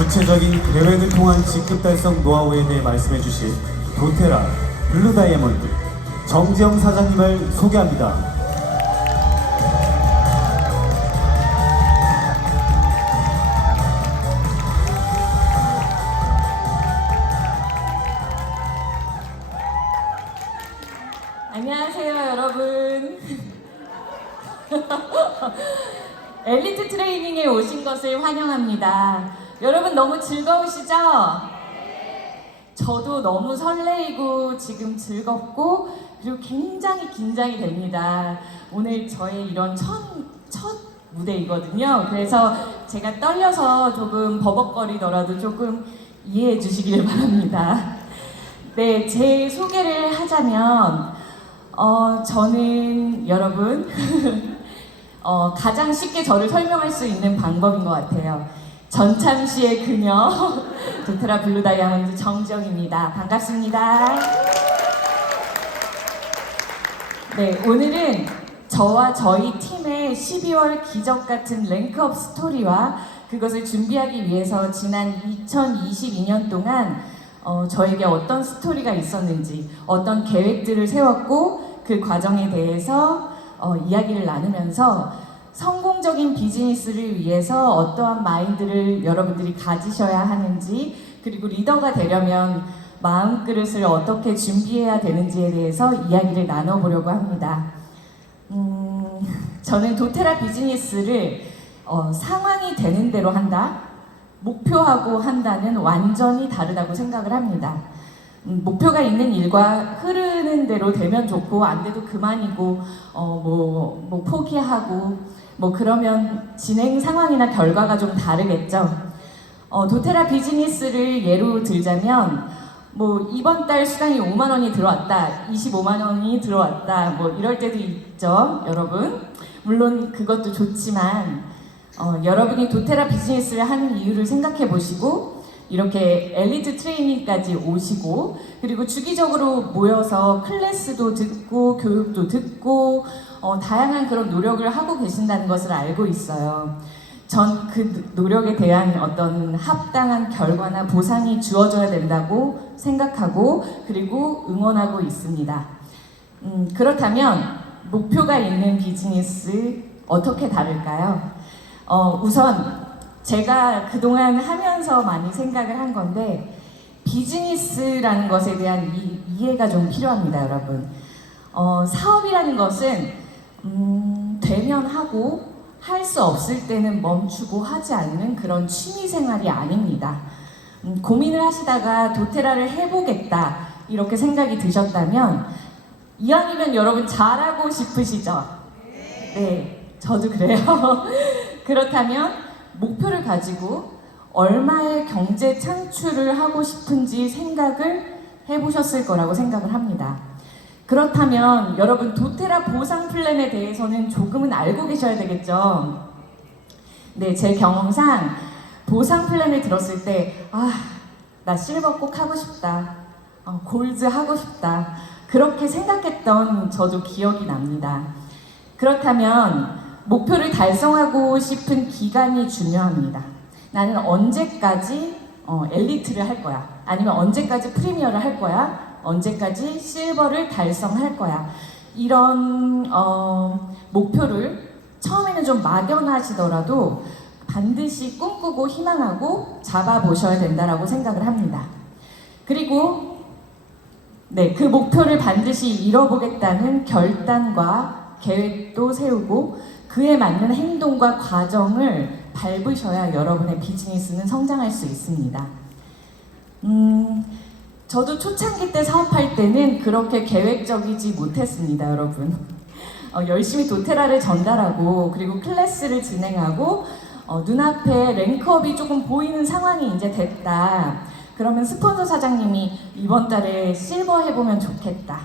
구체적인 계획을 통한 직급 달성 노하우에 대해 말씀해 주실 도테라 블루 다이아몬드 정지영 사장님을 소개합니다. 안녕하세요, 여러분. 엘리트 트레이닝에 오신 것을 환영합니다. 여러분 너무 즐거우시죠? 저도 너무 설레이고 지금 즐겁고 그리고 굉장히 긴장이 됩니다. 오늘 저의 이런 첫 무대이거든요. 그래서 제가 떨려서 조금 버벅거리더라도 조금 이해해 주시길 바랍니다. 네, 제 소개를 하자면 저는 여러분 가장 쉽게 저를 설명할 수 있는 방법인 것 같아요. 전참시의 그녀 도테라 블루 다이아몬드 정지영입니다. 반갑습니다. 네, 오늘은 저와 저희 팀의 12월 기적 같은 랭크업 스토리와 그것을 준비하기 위해서 지난 2022년 동안 저에게 어떤 스토리가 있었는지, 어떤 계획들을 세웠고 그 과정에 대해서 이야기를 나누면서 성공적인 비즈니스를 위해서 어떠한 마인드를 여러분들이 가지셔야 하는지, 그리고 리더가 되려면 마음그릇을 어떻게 준비해야 되는지에 대해서 이야기를 나눠보려고 합니다. 저는 도테라 비즈니스를 상황이 되는 대로 한다, 목표하고 한다는 완전히 다르다고 생각을 합니다. 목표가 있는 일과 흐르는 대로 되면 좋고 안 돼도 그만이고 뭐 포기하고 뭐 그러면 진행 상황이나 결과가 좀 다르겠죠. 도테라 비즈니스를 예로 들자면 뭐 이번 달 수당이 5만 원이 들어왔다, 25만 원이 들어왔다, 뭐 이럴 때도 있죠, 여러분. 물론 그것도 좋지만 여러분이 도테라 비즈니스를 하는 이유를 생각해 보시고 이렇게 엘리트 트레이닝까지 오시고 그리고 주기적으로 모여서 클래스도 듣고 교육도 듣고 다양한 그런 노력을 하고 계신다는 것을 알고 있어요. 전 그 노력에 대한 어떤 합당한 결과나 보상이 주어져야 된다고 생각하고 그리고 응원하고 있습니다. 그렇다면 목표가 있는 비즈니스 어떻게 다를까요? 우선 제가 그동안 하면서 많이 생각을 한 건데 비즈니스라는 것에 대한 이해가 좀 필요합니다, 여러분. 사업이라는 것은 되면 하고 할 수 없을 때는 멈추고 하지 않는 그런 취미생활이 아닙니다. 고민을 하시다가 도테라를 해보겠다 이렇게 생각이 드셨다면 이왕이면 여러분 잘하고 싶으시죠? 네, 저도 그래요. 그렇다면 목표를 가지고 얼마의 경제 창출을 하고 싶은지 생각을 해보셨을 거라고 생각을 합니다. 그렇다면 여러분 도테라 보상 플랜에 대해서는 조금은 알고 계셔야 되겠죠? 네, 제 경험상 보상 플랜을 들었을 때 나 실버 꼭 하고 싶다, 골드 하고 싶다 그렇게 생각했던 저도 기억이 납니다. 그렇다면 목표를 달성하고 싶은 기간이 중요합니다. 나는 언제까지 엘리트를 할 거야, 아니면 언제까지 프리미어를 할 거야, 언제까지 실버를 달성할 거야, 이런 목표를 처음에는 좀 막연하시더라도 반드시 꿈꾸고 희망하고 잡아보셔야 된다라고 생각을 합니다. 그리고 네, 그 목표를 반드시 이뤄보겠다는 결단과 계획도 세우고 그에 맞는 행동과 과정을 밟으셔야 여러분의 비즈니스는 성장할 수 있습니다. 저도 초창기 때 사업할 때는 그렇게 계획적이지 못했습니다, 여러분. 열심히 도테라를 전달하고 그리고 클래스를 진행하고 눈앞에 랭크업이 조금 보이는 상황이 이제 됐다. 그러면 스폰서 사장님이 이번 달에 실버 해보면 좋겠다.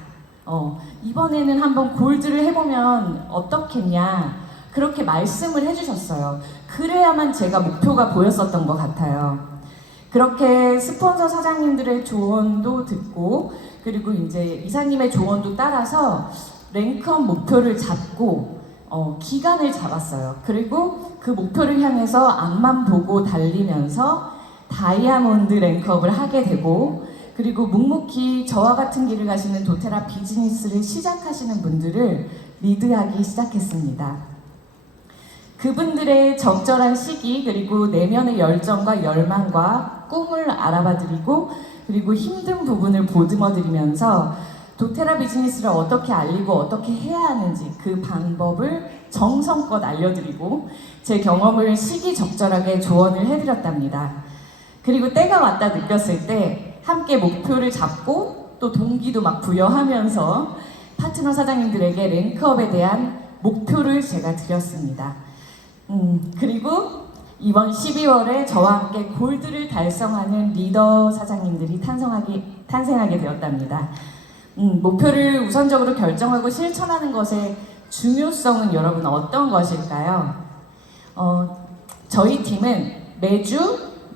이번에는 한번 골드를 해보면 어떻겠냐. 그렇게 말씀을 해주셨어요. 그래야만 제가 목표가 보였었던 것 같아요. 그렇게 스폰서 사장님들의 조언도 듣고 그리고 이제 이사님의 조언도 따라서 랭크업 목표를 잡고 기간을 잡았어요. 그리고 그 목표를 향해서 앞만 보고 달리면서 다이아몬드 랭크업을 하게 되고, 그리고 묵묵히 저와 같은 길을 가시는 도테라 비즈니스를 시작하시는 분들을 리드하기 시작했습니다. 그분들의 적절한 시기, 그리고 내면의 열정과 열망과 꿈을 알아봐드리고, 그리고 힘든 부분을 보듬어드리면서 도테라 비즈니스를 어떻게 알리고 어떻게 해야 하는지 그 방법을 정성껏 알려드리고 제 경험을 시기적절하게 조언을 해드렸답니다. 그리고 때가 왔다 느꼈을 때 함께 목표를 잡고 또 동기도 막 부여하면서 파트너 사장님들에게 랭크업에 대한 목표를 제가 드렸습니다. 그리고 이번 12월에 저와 함께 골드를 달성하는 리더 사장님들이 탄생하게 되었답니다. 목표를 우선적으로 결정하고 실천하는 것의 중요성은 여러분 어떤 것일까요? 저희 팀은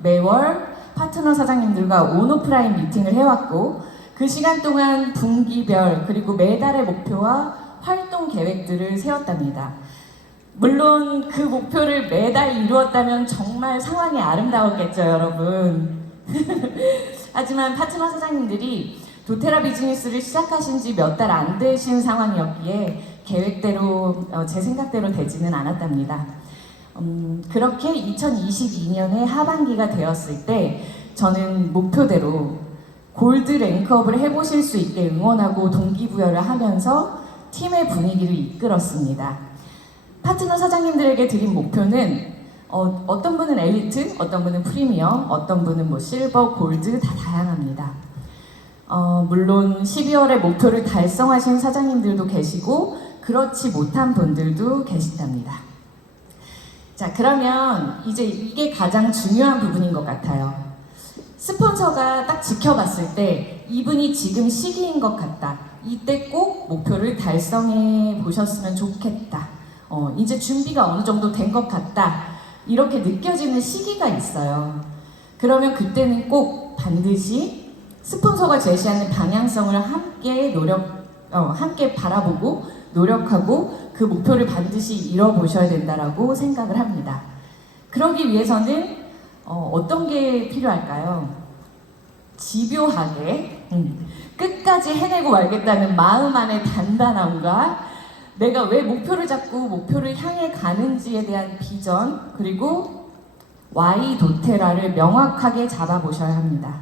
매월 파트너 사장님들과 온오프라인 미팅을 해왔고 그 시간 동안 분기별 그리고 매달의 목표와 활동 계획들을 세웠답니다. 물론 그 목표를 매달 이루었다면 정말 상황이 아름다웠겠죠, 여러분. 하지만 파트너 사장님들이 도테라 비즈니스를 시작하신 지 몇 달 안 되신 상황이었기에 계획대로, 제 생각대로 되지는 않았답니다. 그렇게 2022년의 하반기가 되었을 때 저는 목표대로 골드 랭크업을 해보실 수 있게 응원하고 동기부여를 하면서 팀의 분위기를 이끌었습니다. 파트너 사장님들에게 드린 목표는 어떤 분은 엘리트, 어떤 분은 프리미엄, 어떤 분은 뭐 실버, 골드 다 다양합니다. 물론 12월에 목표를 달성하신 사장님들도 계시고 그렇지 못한 분들도 계신답니다. 자, 그러면 이제 이게 가장 중요한 부분인 것 같아요. 스폰서가 딱 지켜봤을 때 이분이 지금 시기인 것 같다. 이때 꼭 목표를 달성해 보셨으면 좋겠다. 이제 준비가 어느 정도 된 것 같다. 이렇게 느껴지는 시기가 있어요. 그러면 그때는 꼭 반드시 스폰서가 제시하는 방향성을 함께 바라보고 노력하고 그 목표를 반드시 이뤄보셔야 된다라고 생각을 합니다. 그러기 위해서는 어떤 게 필요할까요? 집요하게 끝까지 해내고 말겠다는 마음 안의 단단함과 내가 왜 목표를 잡고 목표를 향해 가는지에 대한 비전, 그리고 Y 도테라를 명확하게 잡아보셔야 합니다.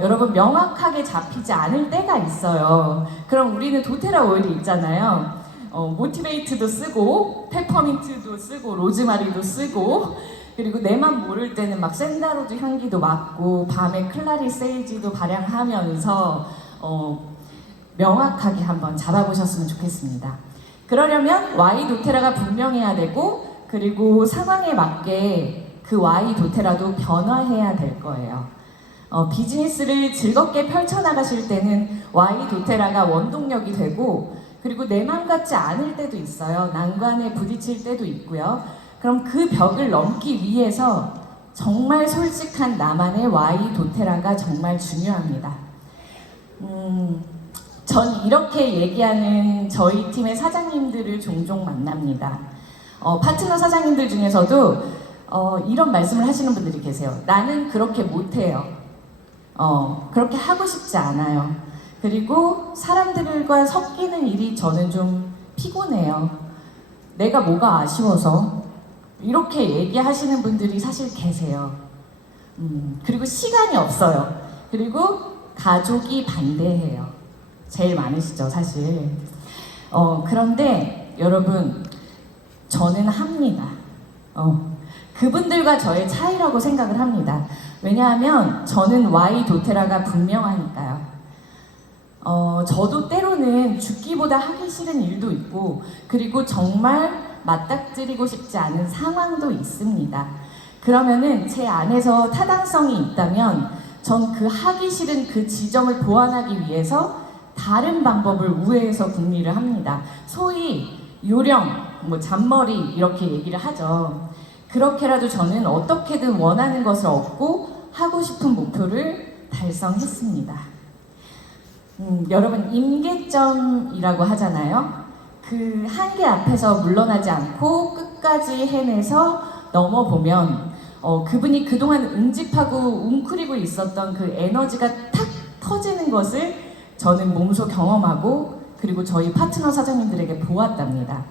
여러분 명확하게 잡히지 않을 때가 있어요. 그럼 우리는 도테라 오일이 있잖아요. 모티베이트도 쓰고 페퍼민트도 쓰고 로즈마리도 쓰고 그리고 내만 모를 때는 막 샌다로드 향기도 맡고 밤에 클라리 세이지도 발향하면서 명확하게 한번 잡아보셨으면 좋겠습니다. 그러려면 Y 도테라가 분명해야 되고 그리고 상황에 맞게 그 Y 도테라도 변화해야 될 거예요. 비즈니스를 즐겁게 펼쳐나가실 때는 Y 도테라가 원동력이 되고 그리고 내 맘 같지 않을 때도 있어요. 난관에 부딪힐 때도 있고요. 그럼 그 벽을 넘기 위해서 정말 솔직한 나만의 Y 도테라가 정말 중요합니다. 전 이렇게 얘기하는 저희 팀의 사장님들을 종종 만납니다. 파트너 사장님들 중에서도 이런 말씀을 하시는 분들이 계세요. 나는 그렇게 못해요. 그렇게 하고 싶지 않아요. 그리고 사람들과 섞이는 일이 저는 좀 피곤해요. 내가 뭐가 아쉬워서 이렇게 얘기하시는 분들이 사실 계세요. 그리고 시간이 없어요. 그리고 가족이 반대해요. 제일 많으시죠, 사실. 그런데 여러분, 저는 합니다. 그분들과 저의 차이라고 생각을 합니다. 왜냐하면 저는 Y 도테라가 분명하니까요. 저도 때로는 죽기보다 하기 싫은 일도 있고 그리고 정말 맞닥뜨리고 싶지 않은 상황도 있습니다. 그러면은 제 안에서 타당성이 있다면 전 그 하기 싫은 그 지점을 보완하기 위해서 다른 방법을 우회해서 궁리를 합니다. 소위 요령, 잔머리 이렇게 얘기를 하죠. 그렇게라도 저는 어떻게든 원하는 것을 얻고 하고 싶은 목표를 달성했습니다. 여러분 임계점이라고 하잖아요. 그 한계 앞에서 물러나지 않고 끝까지 해내서 넘어보면 그분이 그동안 응집하고 웅크리고 있었던 그 에너지가 탁 터지는 것을 저는 몸소 경험하고 그리고 저희 파트너 사장님들에게 보았답니다.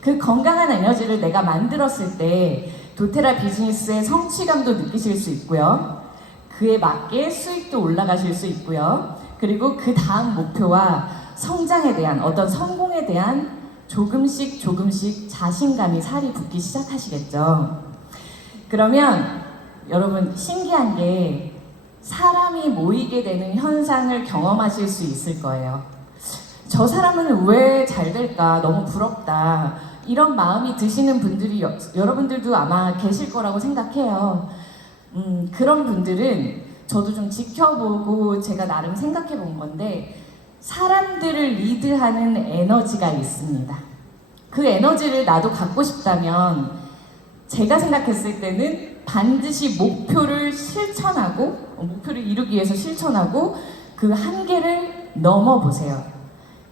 그 건강한 에너지를 내가 만들었을 때 도테라 비즈니스의 성취감도 느끼실 수 있고요. 그에 맞게 수익도 올라가실 수 있고요. 그리고 그 다음 목표와 성장에 대한 어떤 성공에 대한 조금씩 자신감이 살이 붙기 시작하시겠죠. 그러면 여러분 신기한 게 사람이 모이게 되는 현상을 경험하실 수 있을 거예요. 저 사람은 왜 잘 될까? 너무 부럽다. 이런 마음이 드시는 분들이 여러분들도 아마 계실 거라고 생각해요. 그런 분들은 저도 좀 지켜보고 제가 나름 생각해 본 건데 사람들을 리드하는 에너지가 있습니다. 그 에너지를 나도 갖고 싶다면 제가 생각했을 때는 반드시 목표를 실천하고 목표를 이루기 위해서 실천하고 그 한계를 넘어보세요.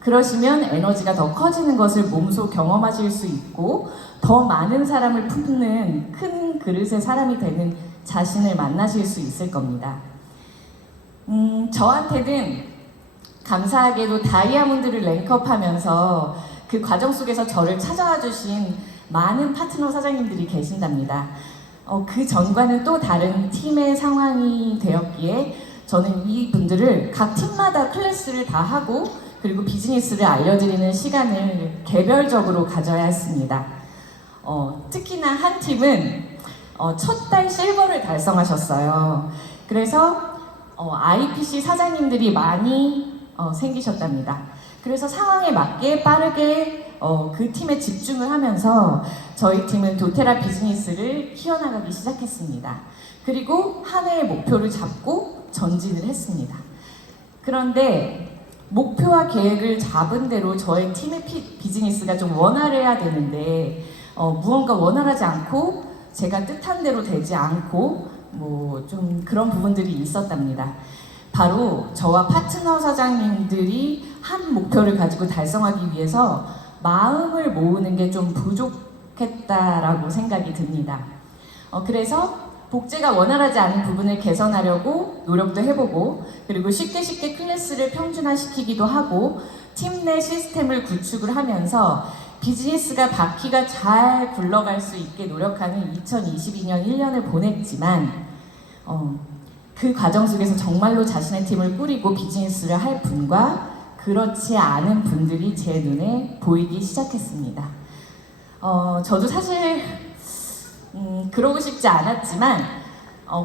그러시면 에너지가 더 커지는 것을 몸소 경험하실 수 있고 더 많은 사람을 품는 큰 그릇의 사람이 되는 자신을 만나실 수 있을 겁니다. 저한테는 감사하게도 다이아몬드를 랭크업하면서 그 과정 속에서 저를 찾아와 주신 많은 파트너 사장님들이 계신답니다. 그 전과는 또 다른 팀의 상황이 되었기에 저는 이분들을 각 팀마다 클래스를 다 하고 그리고 비즈니스를 알려드리는 시간을 개별적으로 가져야 했습니다. 특히나 한 팀은 첫 달 실버를 달성하셨어요. 그래서 IPC 사장님들이 많이 생기셨답니다. 그래서 상황에 맞게 빠르게 그 팀에 집중을 하면서 저희 팀은 도테라 비즈니스를 키워나가기 시작했습니다. 그리고 한 해의 목표를 잡고 전진을 했습니다. 그런데 목표와 계획을 잡은 대로 저의 팀의 비즈니스가 좀 원활해야 되는데 무언가 원활하지 않고 제가 뜻한 대로 되지 않고 뭐 좀 그런 부분들이 있었답니다. 바로 저와 파트너 사장님들이 한 목표를 가지고 달성하기 위해서 마음을 모으는 게 좀 부족했다라고 생각이 듭니다. 그래서 복제가 원활하지 않은 부분을 개선하려고 노력도 해보고 그리고 쉽게 클래스를 평준화시키기도 하고 팀 내 시스템을 구축을 하면서 비즈니스가 바퀴가 잘 굴러갈 수 있게 노력하는 2022년 1년을 보냈지만 그 과정 속에서 정말로 자신의 팀을 꾸리고 비즈니스를 할 분과 그렇지 않은 분들이 제 눈에 보이기 시작했습니다. 저도 사실 그러고 싶지 않았지만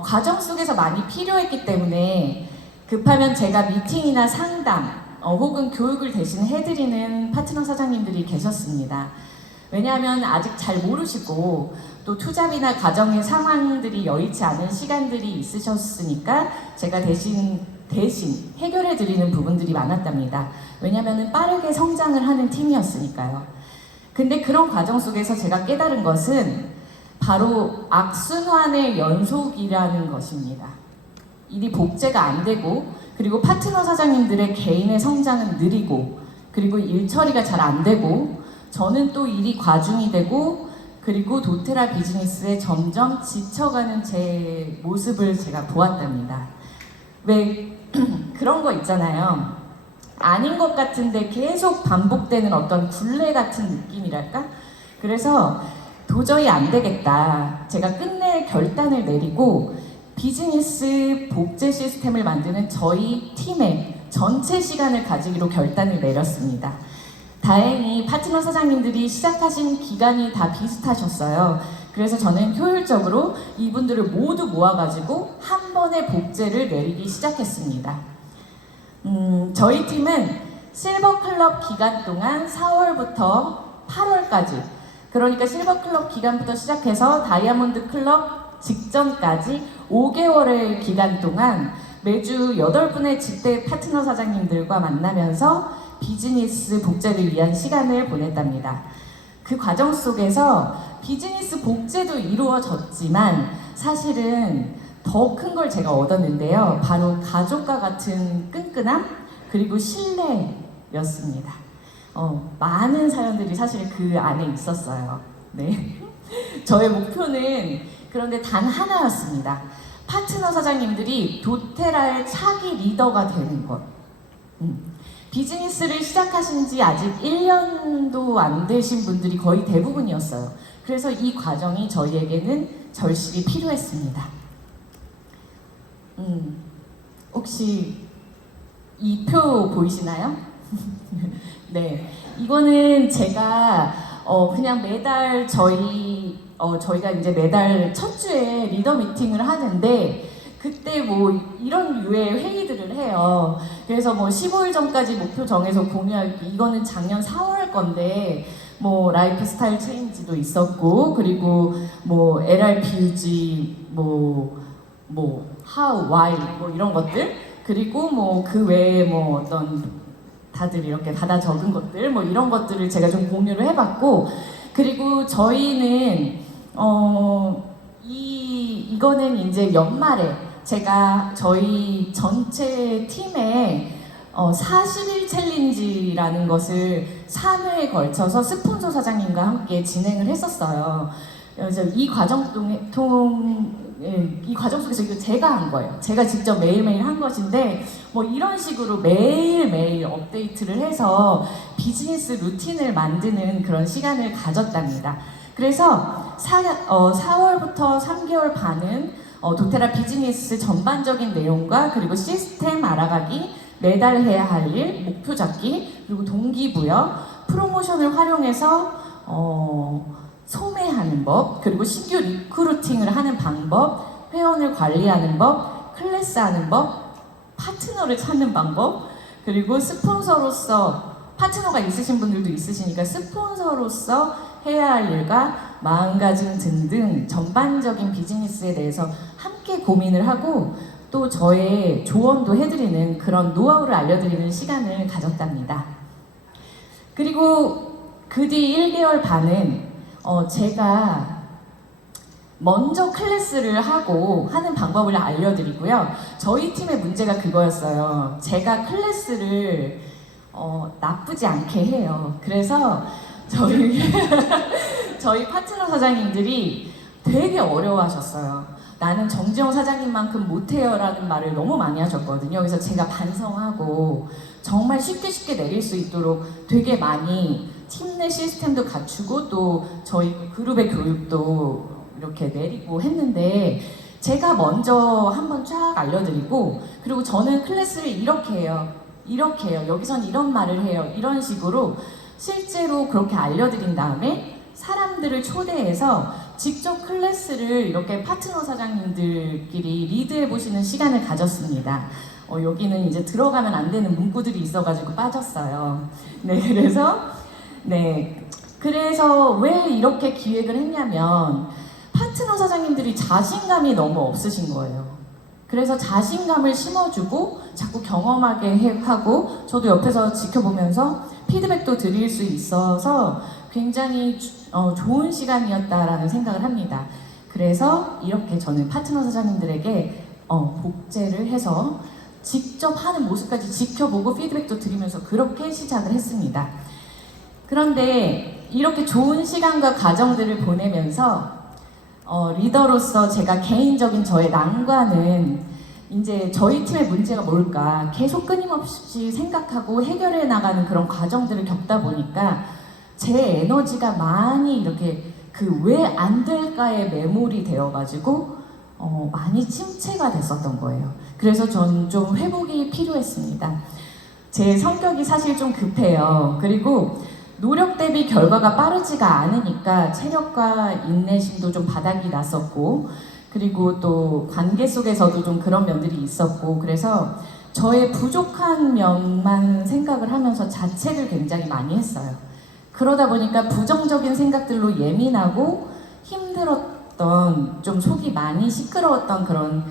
과정 속에서 많이 필요했기 때문에 급하면 제가 미팅이나 상담 혹은 교육을 대신 해드리는 파트너 사장님들이 계셨습니다. 왜냐하면 아직 잘 모르시고 또 투잡이나 가정의 상황들이 여의치 않은 시간들이 있으셨으니까 제가 대신 해결해 드리는 부분들이 많았답니다. 왜냐하면 빠르게 성장을 하는 팀이었으니까요. 근데 그런 과정 속에서 제가 깨달은 것은 바로 악순환의 연속이라는 것입니다. 일이 복제가 안 되고 그리고 파트너 사장님들의 개인의 성장은 느리고 그리고 일 처리가 잘 안 되고 저는 또 일이 과중이 되고 그리고 도테라 비즈니스에 점점 지쳐가는 제 모습을 제가 보았답니다. 왜 그런 거 있잖아요. 아닌 것 같은데 계속 반복되는 어떤 굴레 같은 느낌이랄까? 그래서 도저히 안 되겠다. 제가 끝내 결단을 내리고 비즈니스 복제 시스템을 만드는 저희 팀의 전체 시간을 가지기로 결단을 내렸습니다. 다행히 파트너 사장님들이 시작하신 기간이 다 비슷하셨어요. 그래서 저는 효율적으로 이분들을 모두 모아가지고 한 번에 복제를 내리기 시작했습니다. 저희 팀은 실버클럽 기간 동안 4월부터 8월까지 그러니까 실버클럽 기간부터 시작해서 다이아몬드 클럽 직전까지 5개월의 기간 동안 매주 8분의 집대 파트너 사장님들과 만나면서 비즈니스 복제를 위한 시간을 보냈답니다. 그 과정 속에서 비즈니스 복제도 이루어졌지만 사실은 더 큰 걸 제가 얻었는데요. 바로 가족과 같은 끈끈함 그리고 신뢰였습니다. 많은 사연들이 사실 그 안에 있었어요. 네. 저의 목표는 그런데 단 하나였습니다. 파트너 사장님들이 도테라의 차기 리더가 되는 것. 비즈니스를 시작하신 지 아직 1년도 안 되신 분들이 거의 대부분이었어요. 그래서 이 과정이 저희에게는 절실히 필요했습니다. 혹시 이 표 보이시나요? 네, 이거는 제가 그냥 매달 저희가 이제 매달 첫 주에 리더 미팅을 하는데 그때 뭐 이런 유의 회의들을 해요. 그래서 뭐 15일 전까지 목표 정해서 공유하기, 이거는 작년 4월 건데 뭐 라이프 스타일 체인지도 있었고, 그리고 뭐 LRPUG 뭐 how, why 뭐 이런 것들, 그리고 뭐 그 외에 뭐 어떤 다들 이렇게 받아 적은 것들 뭐 이런 것들을 제가 좀 공유를 해봤고, 그리고 저희는 이거는 이제 연말에 제가 저희 전체 팀에 40일 챌린지라는 것을 3회에 걸쳐서 스폰서 사장님과 함께 진행을 했었어요. 그래서 이 과정 속에서 이거 제가 한 거예요. 제가 직접 매일매일 한 것인데 뭐 이런 식으로 매일매일 업데이트를 해서 비즈니스 루틴을 만드는 그런 시간을 가졌답니다. 그래서 4월부터 3개월 반은 도테라 비즈니스 전반적인 내용과 그리고 시스템 알아가기, 매달 해야 할 일, 목표 잡기, 그리고 동기부여, 프로모션을 활용해서 소매하는 법, 그리고 신규 리크루팅을 하는 방법, 회원을 관리하는 법, 클래스 하는 법, 파트너를 찾는 방법, 그리고 스폰서로서 파트너가 있으신 분들도 있으시니까 스폰서로서 해야 할 일과 마음가짐 등등 전반적인 비즈니스에 대해서 함께 고민을 하고 또 저의 조언도 해드리는 그런 노하우를 알려드리는 시간을 가졌답니다. 그리고 그 뒤 1개월 반은 제가 먼저 클래스를 하고 하는 방법을 알려드리고요. 저희 팀의 문제가 그거였어요. 제가 클래스를 나쁘지 않게 해요. 그래서 저희 파트너 사장님들이 되게 어려워하셨어요. 나는 정지영 사장님만큼 못해요 라는 말을 너무 많이 하셨거든요. 그래서 제가 반성하고 정말 쉽게 내릴 수 있도록 되게 많이 팀 내 시스템도 갖추고 또 저희 그룹의 교육도 이렇게 내리고 했는데, 제가 먼저 한번 쫙 알려드리고, 그리고 저는 클래스를 이렇게 해요. 여기선 이런 말을 해요. 이런 식으로 실제로 그렇게 알려드린 다음에 사람들을 초대해서 직접 클래스를 이렇게 파트너 사장님들끼리 리드해보시는 시간을 가졌습니다. 여기는 이제 들어가면 안 되는 문구들이 있어가지고 빠졌어요. 그래서 왜 이렇게 기획을 했냐면 파트너 사장님들이 자신감이 너무 없으신 거예요. 그래서 자신감을 심어주고 자꾸 경험하게 하고 저도 옆에서 지켜보면서 피드백도 드릴 수 있어서 굉장히 좋은 시간이었다라는 생각을 합니다. 그래서 이렇게 저는 파트너 사장님들에게 복제를 해서 직접 하는 모습까지 지켜보고 피드백도 드리면서 그렇게 시작을 했습니다. 그런데 이렇게 좋은 시간과 과정들을 보내면서 리더로서 제가 개인적인 저의 난관은 이제 저희 팀의 문제가 뭘까 계속 끊임없이 생각하고 해결해 나가는 그런 과정들을 겪다 보니까 제 에너지가 많이 이렇게 그 왜 안 될까에 매몰이 되어가지고 많이 침체가 됐었던 거예요. 그래서 저는 좀 회복이 필요했습니다. 제 성격이 사실 좀 급해요. 그리고 노력 대비 결과가 빠르지가 않으니까 체력과 인내심도 좀 바닥이 났었고, 그리고 또 관계 속에서도 좀 그런 면들이 있었고, 그래서 저의 부족한 면만 생각을 하면서 자책을 굉장히 많이 했어요. 그러다 보니까 부정적인 생각들로 예민하고 힘들었던, 좀 속이 많이 시끄러웠던 그런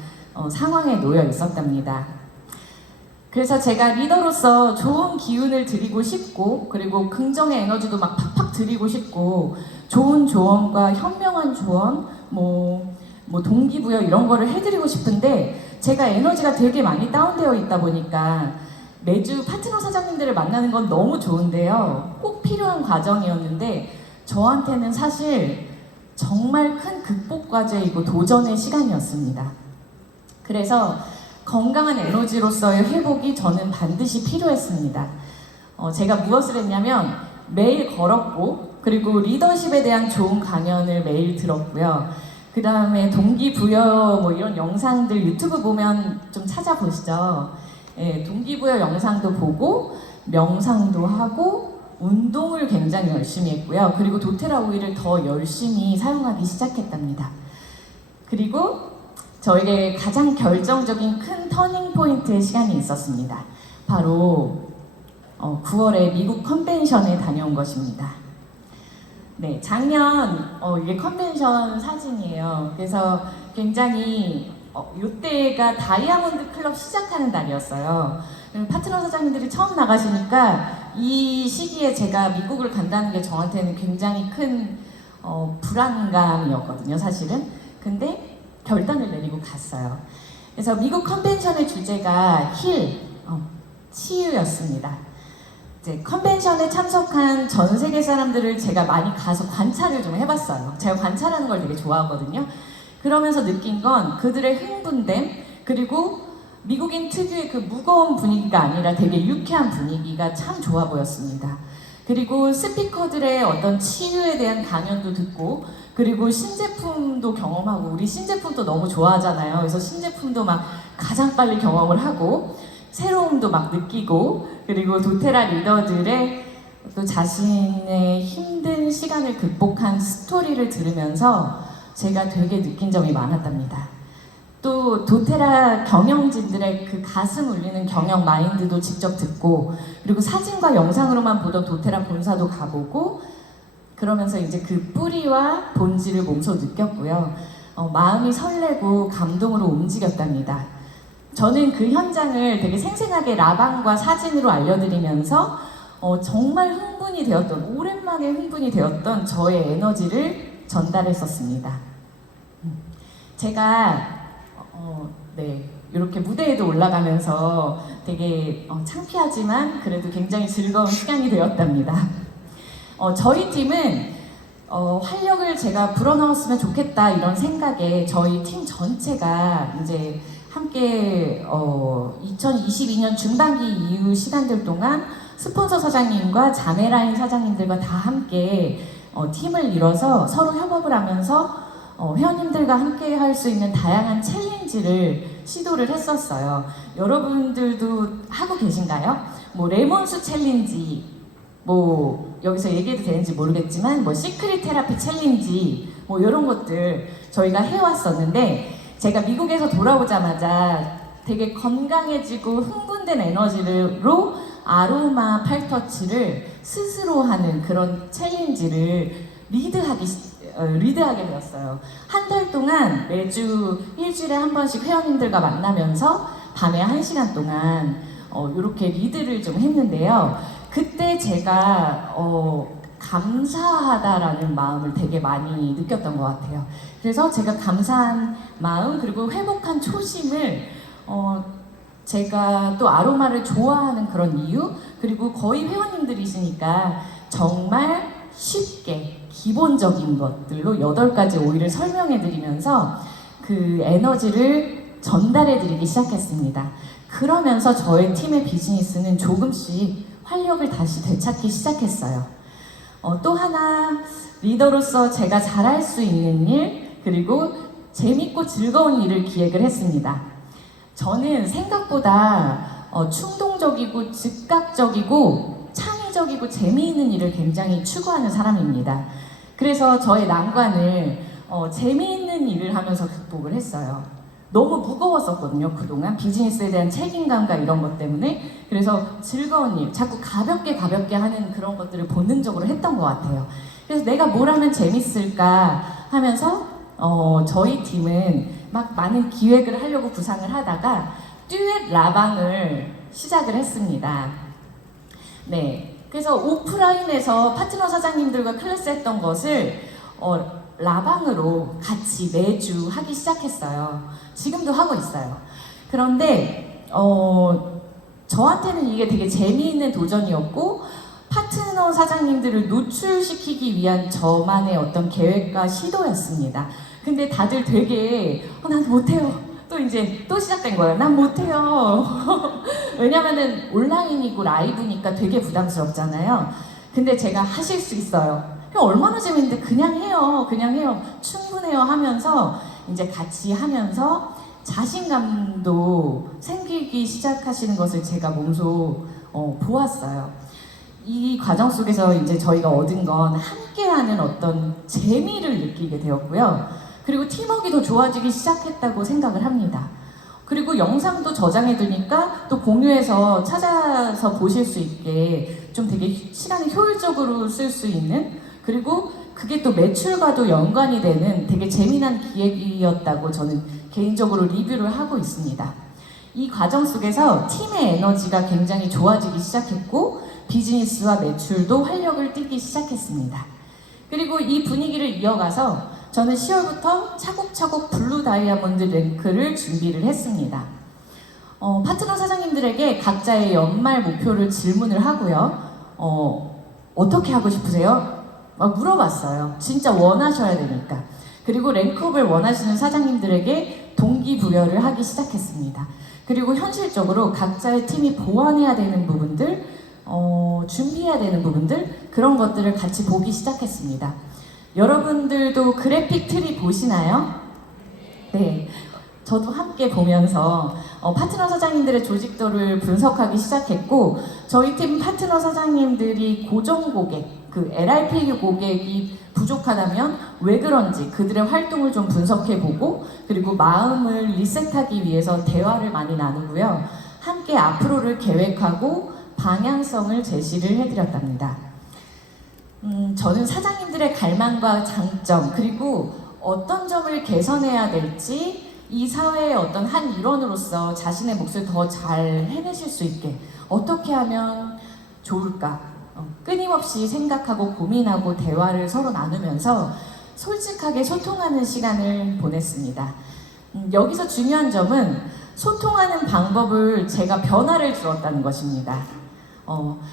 상황에 놓여 있었답니다. 그래서 제가 리더로서 좋은 기운을 드리고 싶고, 그리고 긍정의 에너지도 막 팍팍 드리고 싶고, 좋은 조언과 현명한 조언, 뭐 동기부여 이런 거를 해드리고 싶은데 제가 에너지가 되게 많이 다운되어 있다 보니까 매주 파트너 사장님들을 만나는 건 너무 좋은데요. 꼭 필요한 과정이었는데 저한테는 사실 정말 큰 극복 과제이고 도전의 시간이었습니다. 그래서 건강한 에너지로서의 회복이 저는 반드시 필요했습니다. 제가 무엇을 했냐면 매일 걸었고, 그리고 리더십에 대한 좋은 강연을 매일 들었고요. 그 다음에 동기부여 뭐 이런 영상들 유튜브 보면 좀 찾아보시죠. 예, 동기부여 영상도 보고 명상도 하고 운동을 굉장히 열심히 했고요. 그리고 도테라 오일을 더 열심히 사용하기 시작했답니다. 그리고 저에게 가장 결정적인 큰 터닝 포인트의 시간이 있었습니다. 바로 9월에 미국 컨벤션에 다녀온 것입니다. 네, 작년 이게 컨벤션 사진이에요. 그래서 굉장히 이때가 다이아몬드 클럽 시작하는 날이었어요. 파트너 사장님들이 처음 나가시니까 이 시기에 제가 미국을 간다는 게 저한테는 굉장히 큰 불안감이었거든요, 사실은. 근데 결단을 내리고 갔어요. 그래서 미국 컨벤션의 주제가 치유였습니다. 이제 컨벤션에 참석한 전 세계 사람들을 제가 많이 가서 관찰을 좀 해봤어요. 제가 관찰하는 걸 되게 좋아하거든요. 그러면서 느낀 건 그들의 흥분됨, 그리고 미국인 특유의 그 무거운 분위기가 아니라 되게 유쾌한 분위기가 참 좋아 보였습니다. 그리고 스피커들의 어떤 치유에 대한 강연도 듣고, 그리고 신제품도 경험하고, 우리 신제품도 너무 좋아하잖아요. 그래서 신제품도 막 가장 빨리 경험을 하고 새로움도 막 느끼고, 그리고 도테라 리더들의 또 자신의 힘든 시간을 극복한 스토리를 들으면서 제가 되게 느낀 점이 많았답니다. 또 도테라 경영진들의 그 가슴 울리는 경영 마인드도 직접 듣고, 그리고 사진과 영상으로만 보던 도테라 본사도 가보고, 그러면서 이제 그 뿌리와 본질을 몸소 느꼈고요. 마음이 설레고 감동으로 움직였답니다. 저는 그 현장을 되게 생생하게 라방과 사진으로 알려드리면서 정말 흥분이 되었던, 오랜만에 흥분이 되었던 저의 에너지를 전달했었습니다. 제가 네, 이렇게 무대에도 올라가면서 되게 창피하지만 그래도 굉장히 즐거운 시간이 되었답니다. 저희 팀은 활력을 제가 불어넣었으면 좋겠다 이런 생각에 저희 팀 전체가 이제 함께 2022년 중반기 이후 시간들 동안 스폰서 사장님과 자매라인 사장님들과 다 함께 팀을 이뤄서 서로 협업을 하면서 회원님들과 함께 할 수 있는 다양한 챌린지를 시도를 했었어요. 여러분들도 하고 계신가요? 뭐 레몬수 챌린지, 뭐 여기서 얘기해도 되는지 모르겠지만 뭐 시크릿 테라피 챌린지, 뭐 이런 것들 저희가 해왔었는데, 제가 미국에서 돌아오자마자 되게 건강해지고 흥분된 에너지로 아로마 팔터치를 스스로 하는 그런 챌린지를 리드하게 되었어요. 한 달 동안 매주 일주일에 한 번씩 회원님들과 만나면서 밤에 1시간 동안 이렇게 리드를 좀 했는데요. 그때 제가 감사하다라는 마음을 되게 많이 느꼈던 것 같아요. 그래서 제가 감사한 마음, 그리고 회복한 초심을 제가 또 아로마를 좋아하는 그런 이유, 그리고 거의 회원님들이시니까 정말 쉽게 기본적인 것들로 8가지 오일을 설명해 드리면서 그 에너지를 전달해 드리기 시작했습니다. 그러면서 저의 팀의 비즈니스는 조금씩 활력을 다시 되찾기 시작했어요. 또 하나, 리더로서 제가 잘할 수 있는 일, 그리고 재밌고 즐거운 일을 기획을 했습니다. 저는 생각보다 충동적이고 즉각적이고 창의적이고 재미있는 일을 굉장히 추구하는 사람입니다. 그래서 저의 난관을 재미있는 일을 하면서 극복을 했어요. 너무 무거웠었거든요, 그동안. 비즈니스에 대한 책임감과 이런 것 때문에. 그래서 즐거운 일, 자꾸 가볍게 하는 그런 것들을 본능적으로 했던 것 같아요. 그래서 내가 뭘 하면 재밌을까 하면서 저희 팀은 막 많은 기획을 하려고 구상을 하다가 듀엣 라방을 시작을 했습니다. 네, 그래서 오프라인에서 파트너 사장님들과 클래스 했던 것을 라방으로 같이 매주 하기 시작했어요. 지금도 하고 있어요. 그런데 저한테는 이게 되게 재미있는 도전이었고, 파트너 파트너 사장님들을 노출시키기 위한 저만의 어떤 계획과 시도였습니다. 근데 다들 되게 난 못해요. 또 이제 또 시작된 거예요. 난 못해요. 왜냐면은 온라인이고 라이브니까 되게 부담스럽잖아요. 근데 제가 하실 수 있어요. 얼마나 재밌는데 그냥 해요. 그냥 해요. 충분해요 하면서 이제 같이 하면서 자신감도 생기기 시작하시는 것을 제가 몸소 보았어요. 이 과정 속에서 이제 저희가 얻은 건 함께하는 어떤 재미를 느끼게 되었고요. 그리고 팀워크가 더 좋아지기 시작했다고 생각을 합니다. 그리고 영상도 저장해두니까 또 공유해서 찾아서 보실 수 있게 좀 되게 시간을 효율적으로 쓸 수 있는, 그리고 그게 또 매출과도 연관이 되는 되게 재미난 기획이었다고 저는 개인적으로 리뷰를 하고 있습니다. 이 과정 속에서 팀의 에너지가 굉장히 좋아지기 시작했고 비즈니스와 매출도 활력을 띠기 시작했습니다. 그리고 이 분위기를 이어가서 저는 10월부터 차곡차곡 블루 다이아몬드 랭크를 준비를 했습니다. 파트너 사장님들에게 각자의 연말 목표를 질문을 하고요. 어떻게 하고 싶으세요? 막 물어봤어요. 진짜 원하셔야 되니까. 그리고 랭크업을 원하시는 사장님들에게 동기부여를 하기 시작했습니다. 그리고 현실적으로 각자의 팀이 보완해야 되는 부분들, 준비해야 되는 부분들, 그런 것들을 같이 보기 시작했습니다. 여러분들도 그래픽 트리 보시나요? 네. 저도 함께 보면서 파트너 사장님들의 조직도를 분석하기 시작했고, 저희 팀 파트너 사장님들이 고정 고객, 그 LRP 고객이 부족하다면 왜 그런지 그들의 활동을 좀 분석해보고, 그리고 마음을 리셋하기 위해서 대화를 많이 나누고요. 함께 앞으로를 계획하고 방향성을 제시를 해드렸답니다. 저는 사장님들의 갈망과 장점, 그리고 어떤 점을 개선해야 될지 이 사회의 어떤 한 일원으로서 자신의 몫을 더 잘 해내실 수 있게 어떻게 하면 좋을까? 끊임없이 생각하고 고민하고 대화를 서로 나누면서 솔직하게 소통하는 시간을 보냈습니다. 여기서 중요한 점은 소통하는 방법을 제가 변화를 주었다는 것입니다.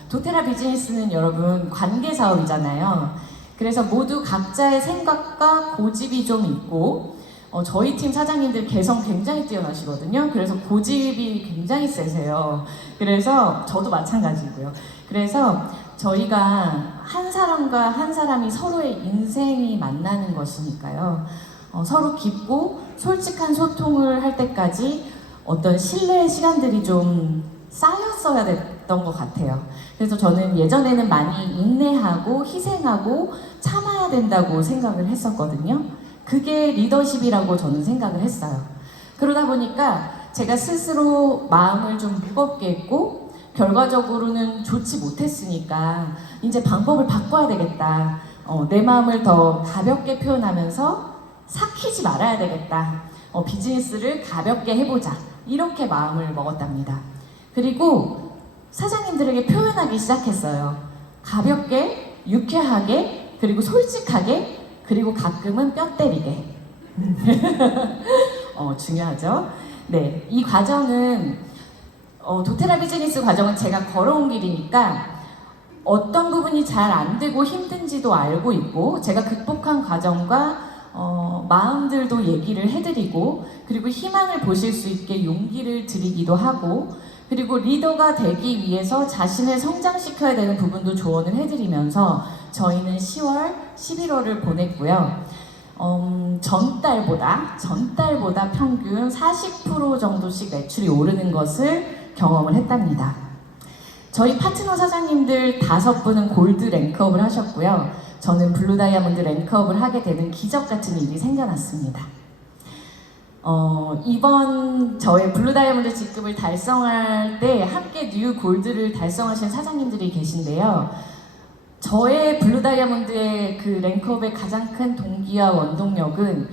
도테라 비즈니스는 여러분 관계 사업이잖아요. 그래서 모두 각자의 생각과 고집이 좀 있고, 저희 팀 사장님들 개성 굉장히 뛰어나시거든요. 그래서 고집이 굉장히 세세요. 그래서 저도 마찬가지고요. 그래서 저희가 한 사람과 한 사람이 서로의 인생이 만나는 것이니까요. 서로 깊고 솔직한 소통을 할 때까지 어떤 신뢰의 시간들이 좀 쌓였어야 됐던 것 같아요. 그래서 저는 예전에는 많이 인내하고 희생하고 참아야 된다고 생각을 했었거든요. 그게 리더십이라고 저는 생각을 했어요. 그러다 보니까 제가 스스로 마음을 좀 무겁게 했고, 결과적으로는 좋지 못했으니까 이제 방법을 바꿔야 되겠다. 내 마음을 더 가볍게 표현하면서 삭히지 말아야 되겠다. 비즈니스를 가볍게 해보자. 이렇게 마음을 먹었답니다. 그리고 사장님들에게 표현하기 시작했어요. 가볍게, 유쾌하게, 그리고 솔직하게, 그리고 가끔은 뼈 때리게. 중요하죠? 네, 이 과정은 도테라 비즈니스 과정은 제가 걸어온 길이니까 어떤 부분이 잘 안 되고 힘든지도 알고 있고, 제가 극복한 과정과 마음들도 얘기를 해드리고, 그리고 희망을 보실 수 있게 용기를 드리기도 하고, 그리고 리더가 되기 위해서 자신을 성장시켜야 되는 부분도 조언을 해드리면서 저희는 10월, 11월을 보냈고요. 전달보다 평균 40% 정도씩 매출이 오르는 것을 경험을 했답니다. 저희 파트너 사장님들 5분은 골드 랭크업을 하셨고요. 저는 블루 다이아몬드 랭크업을 하게 되는 기적 같은 일이 생겨났습니다. 이번 저의 블루 다이아몬드 직급을 달성할 때 함께 뉴 골드를 달성하신 사장님들이 계신데요. 저의 블루 다이아몬드의 그 랭크업의 가장 큰 동기와 원동력은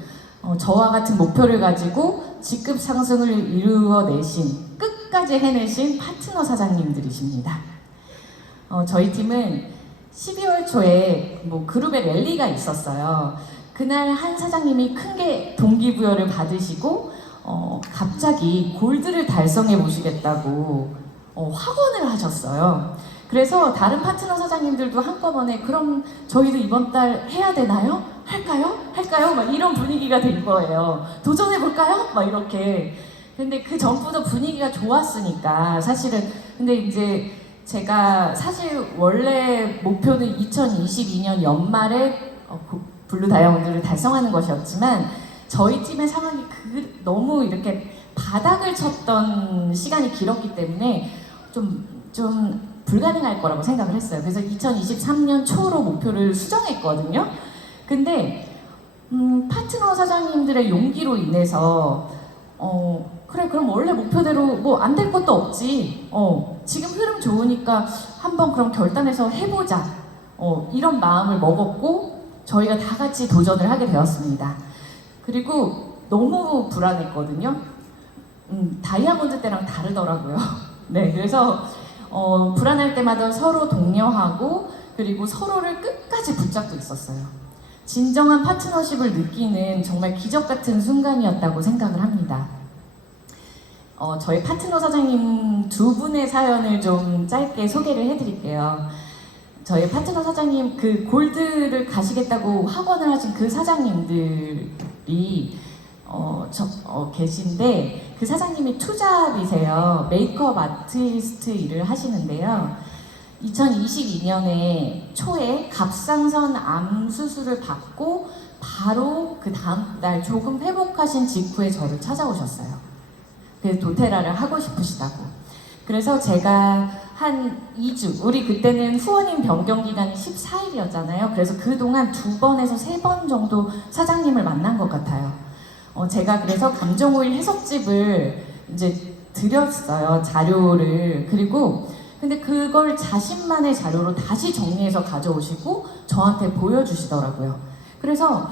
저와 같은 목표를 가지고 직급 상승을 이루어내신, 끝까지 해내신 파트너 사장님들이십니다. 저희 팀은 12월 초에 그룹의 랠리가 있었어요. 그날 한 사장님이 크게 동기부여를 받으시고 갑자기 골드를 달성해 보시겠다고 확언을 하셨어요. 그래서 다른 파트너 사장님들도 한꺼번에 그럼 저희도 이번 달 해야 되나요? 할까요? 할까요? 막 이런 분위기가 된 거예요. 도전해볼까요? 막 이렇게. 근데 그 전부터 분위기가 좋았으니까 사실은. 근데 이제 제가 사실 원래 목표는 2022년 연말에 블루 다이아몬드를 달성하는 것이었지만 저희 팀의 상황이 너무 이렇게 바닥을 쳤던 시간이 길었기 때문에 좀 불가능할 거라고 생각을 했어요. 그래서 2023년 초로 목표를 수정했거든요. 근데 파트너 사장님들의 용기로 인해서 그래 그럼 원래 목표대로 뭐 안 될 것도 없지. 지금 흐름 좋으니까 한번 그럼 결단해서 해보자. 이런 마음을 먹었고 저희가 다 같이 도전을 하게 되었습니다. 그리고 너무 불안했거든요. 다이아몬드 때랑 다르더라고요. 네, 그래서 불안할 때마다 서로 독려하고 그리고 서로를 끝까지 붙잡고 있었어요. 진정한 파트너십을 느끼는 정말 기적 같은 순간이었다고 생각을 합니다. 저희 파트너 사장님 두 분의 사연을 좀 짧게 소개를 해드릴게요. 저희 파트너 사장님 그 골드를 가시겠다고 학원을 하신 그 사장님들이 계신데 그 사장님이 투잡이세요. 메이크업 아티스트 일을 하시는데요. 2022년에 초에 갑상선 암 수술을 받고 바로 그 다음 날 조금 회복하신 직후에 저를 찾아오셨어요. 그래서 도테라를 하고 싶으시다고. 그래서 제가 한 2주, 우리 그때는 후원인 변경 기간이 14일이었잖아요. 그래서 그동안 2번에서 3번 정도 사장님을 만난 것 같아요. 제가 그래서 감정오일 해석집을 이제 드렸어요. 자료를. 그리고 근데 그걸 자신만의 자료로 다시 정리해서 가져오시고 저한테 보여주시더라고요. 그래서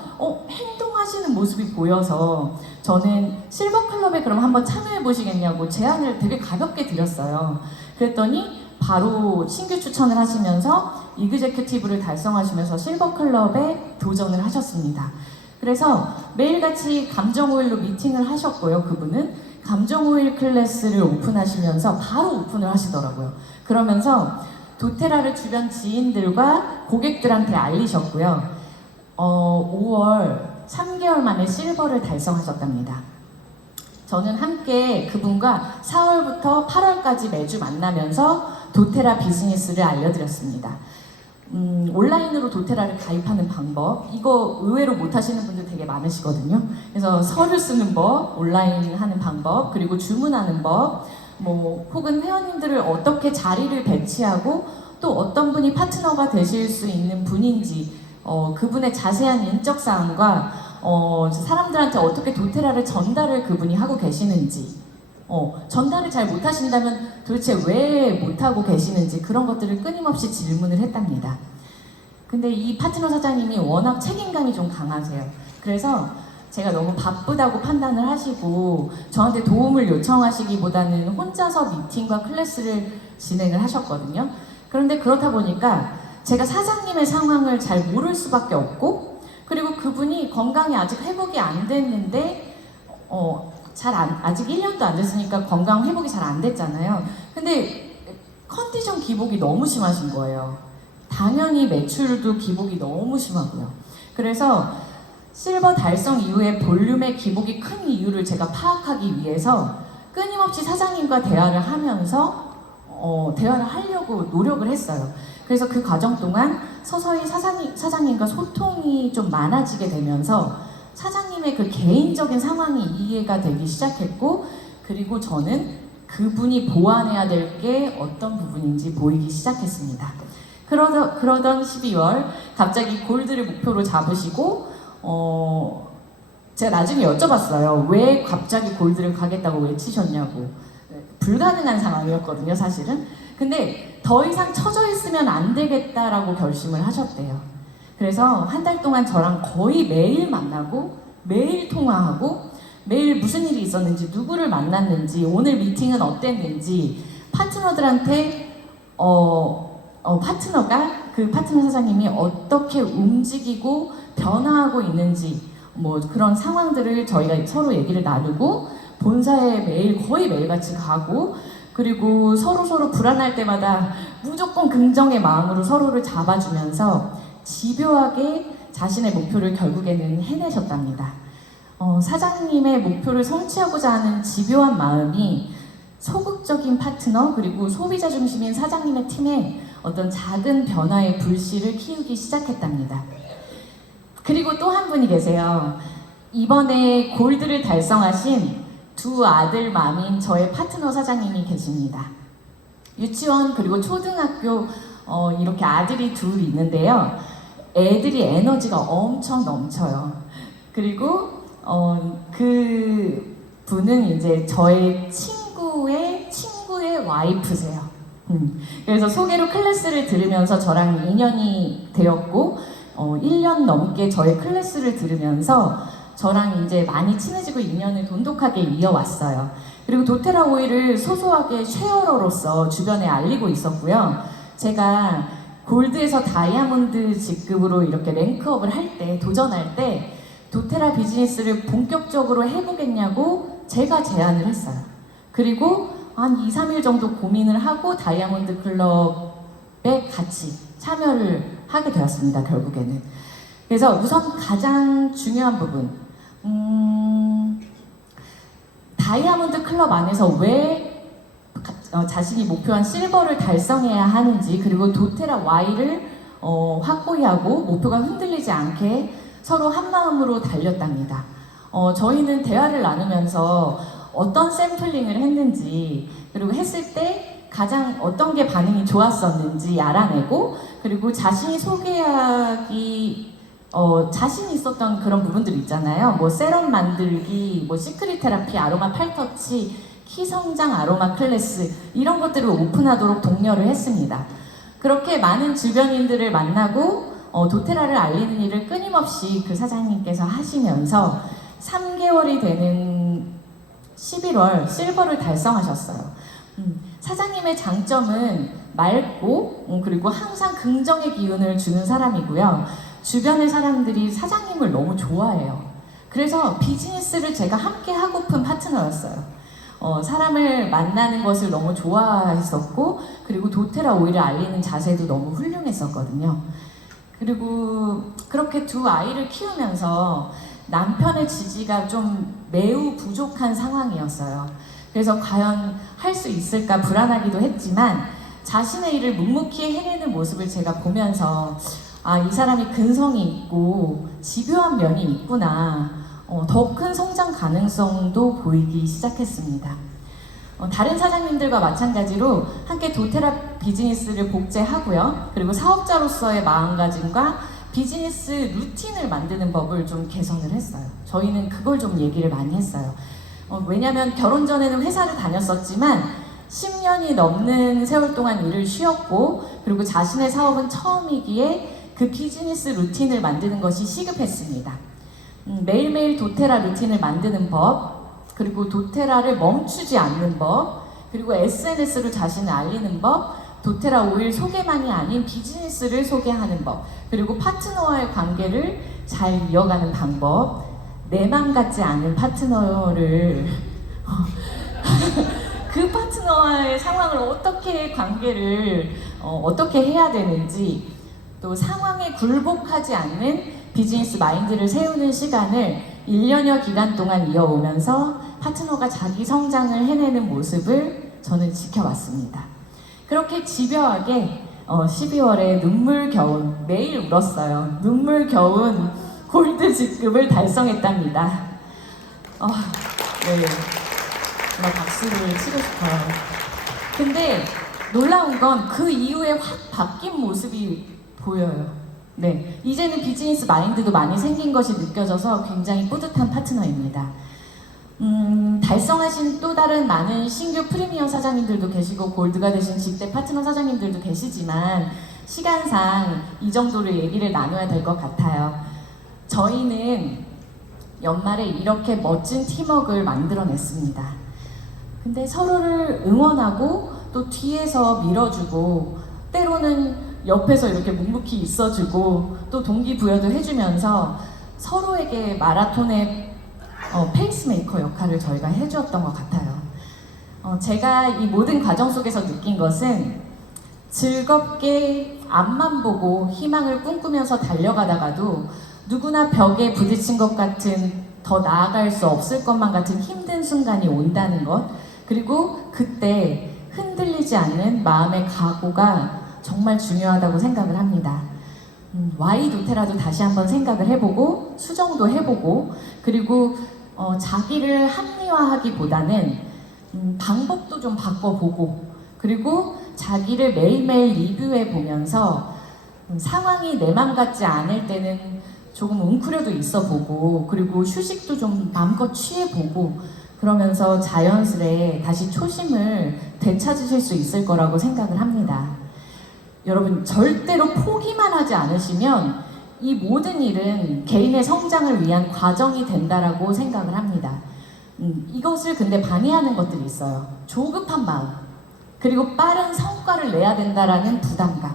행동하시는 모습이 보여서 저는 실버클럽에 그럼 한번 참여해 보시겠냐고 제안을 되게 가볍게 드렸어요. 그랬더니 바로 신규 추천을 하시면서 이그제큐티브를 달성하시면서 실버클럽에 도전을 하셨습니다. 그래서 매일같이 감정오일로 미팅을 하셨고요. 그분은 감정오일 클래스를 오픈하시면서 바로 오픈을 하시더라고요. 그러면서 도테라를 주변 지인들과 고객들한테 알리셨고요. 5월 3개월 만에 실버를 달성하셨답니다. 저는 함께 그분과 4월부터 8월까지 매주 만나면서 도테라 비즈니스를 알려드렸습니다. 온라인으로 도테라를 가입하는 방법, 이거 의외로 못하시는 분들 되게 많으시거든요. 그래서 서류 쓰는 법, 온라인 하는 방법, 그리고 주문하는 법, 혹은 회원님들을 어떻게 자리를 배치하고 또 어떤 분이 파트너가 되실 수 있는 분인지 그분의 자세한 인적사항과 사람들한테 어떻게 도테라를 전달을 그분이 하고 계시는지 전달을 잘 못하신다면 도대체 왜 못하고 계시는지 그런 것들을 끊임없이 질문을 했답니다. 근데 이 파트너 사장님이 워낙 책임감이 좀 강하세요. 그래서 제가 너무 바쁘다고 판단을 하시고 저한테 도움을 요청하시기보다는 혼자서 미팅과 클래스를 진행을 하셨거든요. 그런데 그렇다 보니까 제가 사장님의 상황을 잘 모를 수밖에 없고 그리고 그분이 건강이 아직 회복이 안 됐는데 아직 1년도 안 됐으니까 건강 회복이 잘 안 됐잖아요. 근데 컨디션 기복이 너무 심하신 거예요. 당연히 매출도 기복이 너무 심하고요. 그래서 실버 달성 이후에 볼륨의 기복이 큰 이유를 제가 파악하기 위해서 끊임없이 사장님과 대화를 하면서 대화를 하려고 노력을 했어요. 그래서 그 과정 동안 서서히 사장님과 소통이 좀 많아지게 되면서 사장님의 그 개인적인 상황이 이해가 되기 시작했고 그리고 저는 그분이 보완해야 될 게 어떤 부분인지 보이기 시작했습니다. 그러던 12월 갑자기 골드를 목표로 잡으시고 제가 나중에 여쭤봤어요. 왜 갑자기 골드를 가겠다고 외치셨냐고. 불가능한 상황이었거든요, 사실은. 근데 더 이상 처져 있으면 안 되겠다라고 결심을 하셨대요. 그래서 한 달 동안 저랑 거의 매일 만나고 매일 통화하고 매일 무슨 일이 있었는지 누구를 만났는지 오늘 미팅은 어땠는지 파트너들한테 파트너가 그 파트너 사장님이 어떻게 움직이고 변화하고 있는지 그런 상황들을 저희가 서로 얘기를 나누고 본사에 거의 매일같이 가고 그리고 서로 불안할 때마다 무조건 긍정의 마음으로 서로를 잡아주면서 집요하게 자신의 목표를 결국에는 해내셨답니다. 사장님의 목표를 성취하고자 하는 집요한 마음이 소극적인 파트너 그리고 소비자 중심인 사장님의 팀에 어떤 작은 변화의 불씨를 키우기 시작했답니다. 그리고 또 한 분이 계세요. 이번에 골드를 달성하신 두 아들 맘인 저의 파트너 사장님이 계십니다. 유치원 그리고 초등학교 이렇게 아들이 둘 있는데요. 애들이 에너지가 엄청 넘쳐요. 그리고 그 분은 이제 저의 친구의 와이프세요. 그래서 소개로 클래스를 들으면서 저랑 인연이 되었고 1년 넘게 저의 클래스를 들으면서 저랑 이제 많이 친해지고 인연을 돈독하게 이어왔어요. 그리고 도테라 오일을 소소하게 쉐어러로서 주변에 알리고 있었고요. 제가 골드에서 다이아몬드 직급으로 이렇게 랭크업을 할 때, 도전할 때 도테라 비즈니스를 본격적으로 해보겠냐고 제가 제안을 했어요. 그리고 한 2, 3일 정도 고민을 하고 다이아몬드 클럽에 같이 참여를 하게 되었습니다, 결국에는. 그래서 우선 가장 중요한 부분, 다이아몬드 클럽 안에서 왜 자신이 목표한 실버를 달성해야 하는지, 그리고 도테라 Y를 확고히 하고 목표가 흔들리지 않게 서로 한마음으로 달렸답니다. 저희는 대화를 나누면서 어떤 샘플링을 했는지, 그리고 했을 때 가장 어떤 게 반응이 좋았었는지 알아내고, 그리고 자신이 소개하기 자신 있었던 그런 부분들 있잖아요. 뭐 세럼 만들기, 뭐 시크릿 테라피, 아로마 팔터치, 키 성장 아로마 클래스, 이런 것들을 오픈하도록 독려를 했습니다. 그렇게 많은 주변인들을 만나고 도테라를 알리는 일을 끊임없이 그 사장님께서 하시면서 3개월이 되는 11월 실버를 달성하셨어요. 사장님의 장점은 맑고 그리고 항상 긍정의 기운을 주는 사람이고요. 주변의 사람들이 사장님을 너무 좋아해요. 그래서 비즈니스를 제가 함께 하고픈 파트너였어요. 사람을 만나는 것을 너무 좋아했었고, 그리고 도테라 오일을 알리는 자세도 너무 훌륭했었거든요. 그리고 그렇게 두 아이를 키우면서 남편의 지지가 좀 매우 부족한 상황이었어요. 그래서 과연 할 수 있을까 불안하기도 했지만, 자신의 일을 묵묵히 해내는 모습을 제가 보면서 이 사람이 근성이 있고 집요한 면이 있구나, 더 큰 성장 가능성도 보이기 시작했습니다. 다른 사장님들과 마찬가지로 함께 도테라 비즈니스를 복제하고요. 그리고 사업자로서의 마음가짐과 비즈니스 루틴을 만드는 법을 좀 개선을 했어요. 저희는 그걸 좀 얘기를 많이 했어요. 왜냐면 결혼 전에는 회사를 다녔었지만 10년이 넘는 세월 동안 일을 쉬었고, 그리고 자신의 사업은 처음이기에 그 비즈니스 루틴을 만드는 것이 시급했습니다. 매일매일 도테라 루틴을 만드는 법, 그리고 도테라를 멈추지 않는 법, 그리고 SNS로 자신을 알리는 법, 도테라 오일 소개만이 아닌 비즈니스를 소개하는 법, 그리고 파트너와의 관계를 잘 이어가는 방법, 내 맘 같지 않은 파트너를 그 파트너와의 상황을 어떻게 관계를 어떻게 해야 되는지, 또 상황에 굴복하지 않는 비즈니스 마인드를 세우는 시간을 1년여 기간 동안 이어오면서 파트너가 자기 성장을 해내는 모습을 저는 지켜왔습니다. 그렇게 집요하게 12월에 눈물겨운, 매일 울었어요. 눈물겨운 골드 직급을 달성했답니다. 네, 정말 박수를 치고 싶어요. 근데 놀라운 건 그 이후에 확 바뀐 모습이 보여요. 네, 이제는 비즈니스 마인드도 많이 생긴 것이 느껴져서 굉장히 뿌듯한 파트너입니다. 달성하신 또 다른 많은 신규 프리미엄 사장님들도 계시고 골드가 되신 직대 파트너 사장님들도 계시지만 시간상 이 정도로 얘기를 나눠야 될 것 같아요. 저희는 연말에 이렇게 멋진 팀워크를 만들어냈습니다. 근데 서로를 응원하고 또 뒤에서 밀어주고, 때로는 옆에서 이렇게 묵묵히 있어주고, 또 동기부여도 해주면서 서로에게 마라톤의 페이스메이커 역할을 저희가 해주었던 것 같아요. 제가 이 모든 과정 속에서 느낀 것은 즐겁게 앞만 보고 희망을 꿈꾸면서 달려가다가도 누구나 벽에 부딪힌 것 같은, 더 나아갈 수 없을 것만 같은 힘든 순간이 온다는 것, 그리고 그때 흔들리지 않는 마음의 각오가 정말 중요하다고 생각을 합니다. Y 도테라도 다시 한번 생각을 해보고 수정도 해보고, 그리고 자기를 합리화하기보다는 방법도 좀 바꿔보고, 그리고 자기를 매일매일 리뷰해 보면서 상황이 내 맘 같지 않을 때는 조금 웅크려도 있어 보고, 그리고 휴식도 좀 마음껏 취해 보고, 그러면서 자연스레 다시 초심을 되찾으실 수 있을 거라고 생각을 합니다. 여러분, 절대로 포기만 하지 않으시면 이 모든 일은 개인의 성장을 위한 과정이 된다라고 생각을 합니다. 이것을 근데 방해하는 것들이 있어요. 조급한 마음, 그리고 빠른 성과를 내야 된다라는 부담감,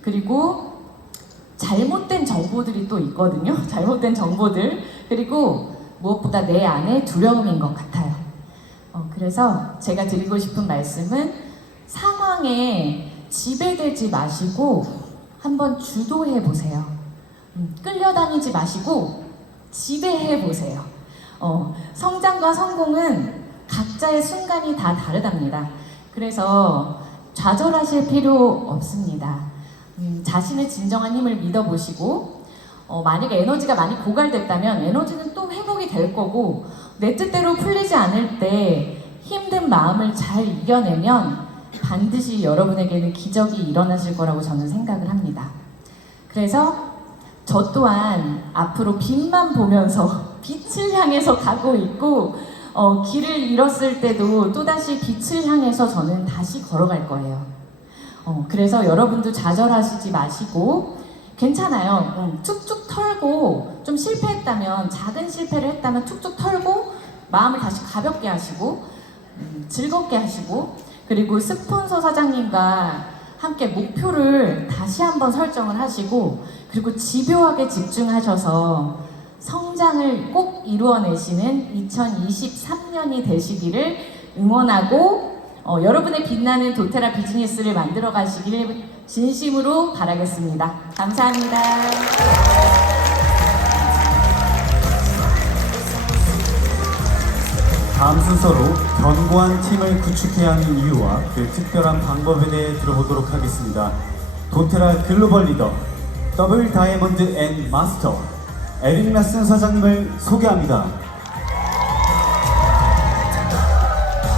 그리고 잘못된 정보들이 또 있거든요. 잘못된 정보들, 그리고 무엇보다 내 안에 두려움인 것 같아요. 그래서 제가 드리고 싶은 말씀은 상황에 지배되지 마시고 한번 주도해 보세요. 끌려다니지 마시고 지배해 보세요. 성장과 성공은 각자의 순간이 다 다르답니다. 그래서 좌절하실 필요 없습니다. 자신의 진정한 힘을 믿어보시고, 만약에 에너지가 많이 고갈됐다면 에너지는 또 회복이 될 거고, 내 뜻대로 풀리지 않을 때 힘든 마음을 잘 이겨내면 반드시 여러분에게는 기적이 일어나실 거라고 저는 생각을 합니다. 그래서 저 또한 앞으로 빛만 보면서 빛을 향해서 가고 있고, 길을 잃었을 때도 또다시 빛을 향해서 저는 다시 걸어갈 거예요. 그래서 여러분도 좌절하시지 마시고, 괜찮아요. 툭툭 털고, 좀 실패했다면, 작은 실패를 했다면 툭툭 털고, 마음을 다시 가볍게 하시고, 즐겁게 하시고, 그리고 스폰서 사장님과 함께 목표를 다시 한번 설정을 하시고, 그리고 집요하게 집중하셔서 성장을 꼭 이루어내시는 2023년이 되시기를 응원하고, 여러분의 빛나는 도테라 비즈니스를 만들어 가시길 진심으로 바라겠습니다. 감사합니다. 다음 순서로 견고한 팀을 구축해야 하는 이유와 그 특별한 방법에 대해 들어보도록 하겠습니다. 도테라 글로벌 리더, 더블 다이아몬드 앤 마스터 에릭 라슨 사장님을 소개합니다.